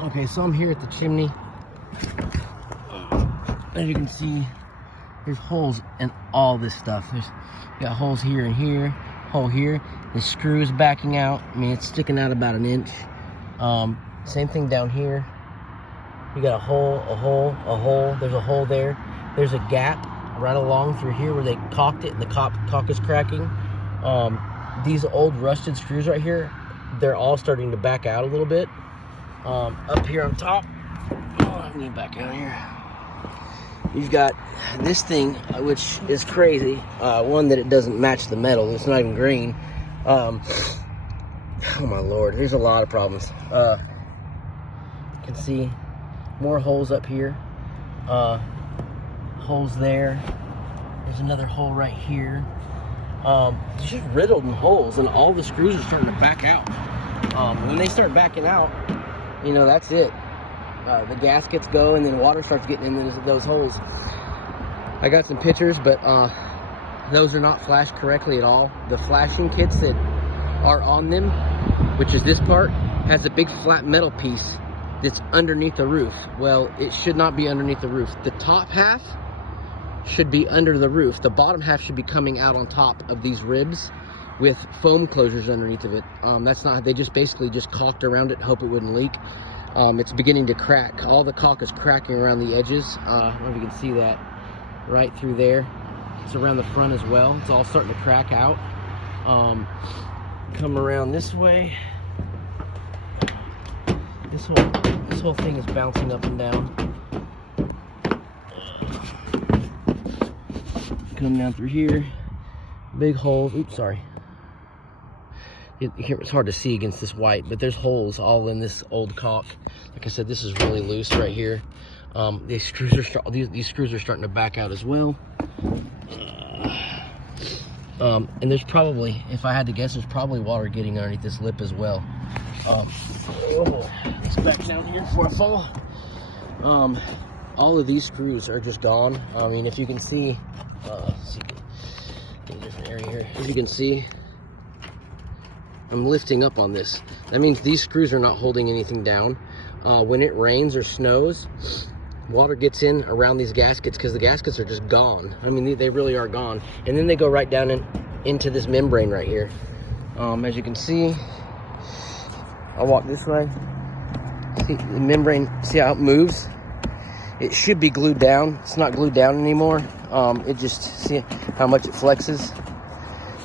Okay, so I'm here at the chimney. As you can see, there's holes in all this stuff. There's got holes here and here, hole here. The screw is backing out. I mean, it's sticking out about an inch. Same thing down here. You got a hole, a hole, a hole. There's a hole there. There's a gap right along through here where they caulked it and the caulk is cracking. These old rusted screws right here, they're all starting to back out a little bit. Up here on top, I'm gonna back out here. You've got this thing, which is crazy. One, that it doesn't match the metal. It's not even green. Oh my Lord, there's a lot of problems. You can see more holes up here. Holes there. There's another hole right here. It's just riddled in holes, and all the screws are starting to back out. When they start backing out, you know, that's it. The gaskets go, and then water starts getting into those holes. I got some pictures, but those are not flashed correctly at all. The flashing kits that are on them, which is this part, has a big flat metal piece that's underneath the roof. Well, it should not be underneath the roof. The top half should be under the roof. The bottom half should be coming out on top of these ribs with foam closures underneath of it. That's not, they just basically just caulked around it, hope it wouldn't leak. It's beginning to crack. All the caulk is cracking around the edges. I don't know if you can see that right through there. It's around the front as well. It's all starting to crack out. Come around this way. This whole thing is bouncing up and down. Come down through here. Big holes. Oops, sorry. It's hard to see against this white, but there's holes all in this old caulk. Like I said, this is really loose right here. These screws are starting to back out as well. And there's probably, if I had to guess, there's probably water getting underneath this lip as well. Let's back down here before I fall. All of these screws are just gone. I mean, if you can see, in a different area here. As you can see, I'm lifting up on this. That means these screws are not holding anything down. When it rains or snows, water gets in around these gaskets because the gaskets are just gone. I mean, they really are gone. And then they go right down into this membrane right here. As you can see, I'll walk this way. See the membrane, see how it moves? It should be glued down. It's not glued down anymore. It just, see how much it flexes?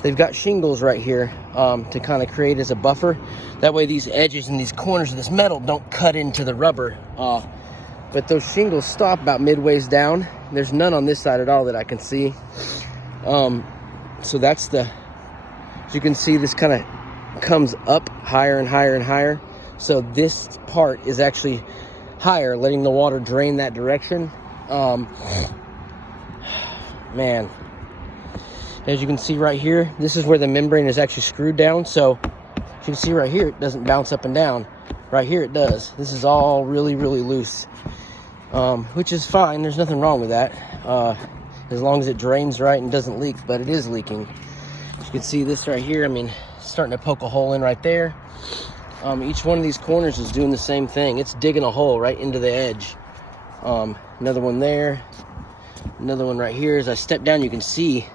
They've got shingles right here to kind of create as a buffer. That way these edges and these corners of this metal don't cut into the rubber. But those shingles stop about midways down. There's none on this side at all that I can see. So that's the, as you can see, this kind of comes up higher and higher and higher. So this part is actually higher, letting the water drain that direction. Man. As you can see right here, this is where the membrane is actually screwed down. So as you can see right here, it doesn't bounce up and down. Right here it does. This is all really, really loose, which is fine. There's nothing wrong with that, as long as it drains right and doesn't leak, but it is leaking. As you can see this right here, I mean, it's starting to poke a hole in right there. Each one of these corners is doing the same thing. It's digging a hole right into the edge. Another one there. Another one right here. As I step down, you can see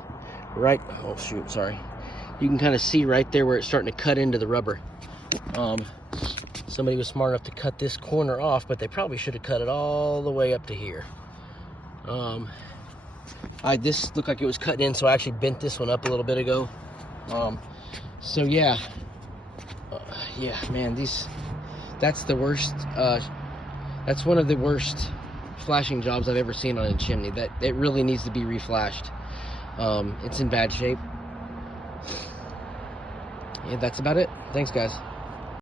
right, oh shoot, sorry. You can kind of see right there where it's starting to cut into the rubber. Somebody was smart enough to cut this corner off, but they probably should have cut it all the way up to here. This looked like it was cutting in, so I actually bent this one up a little bit ago. So yeah, man, that's the worst. That's one of the worst flashing jobs I've ever seen on a chimney. That it really needs to be reflashed. It's in bad shape. Yeah, that's about it. Thanks, guys.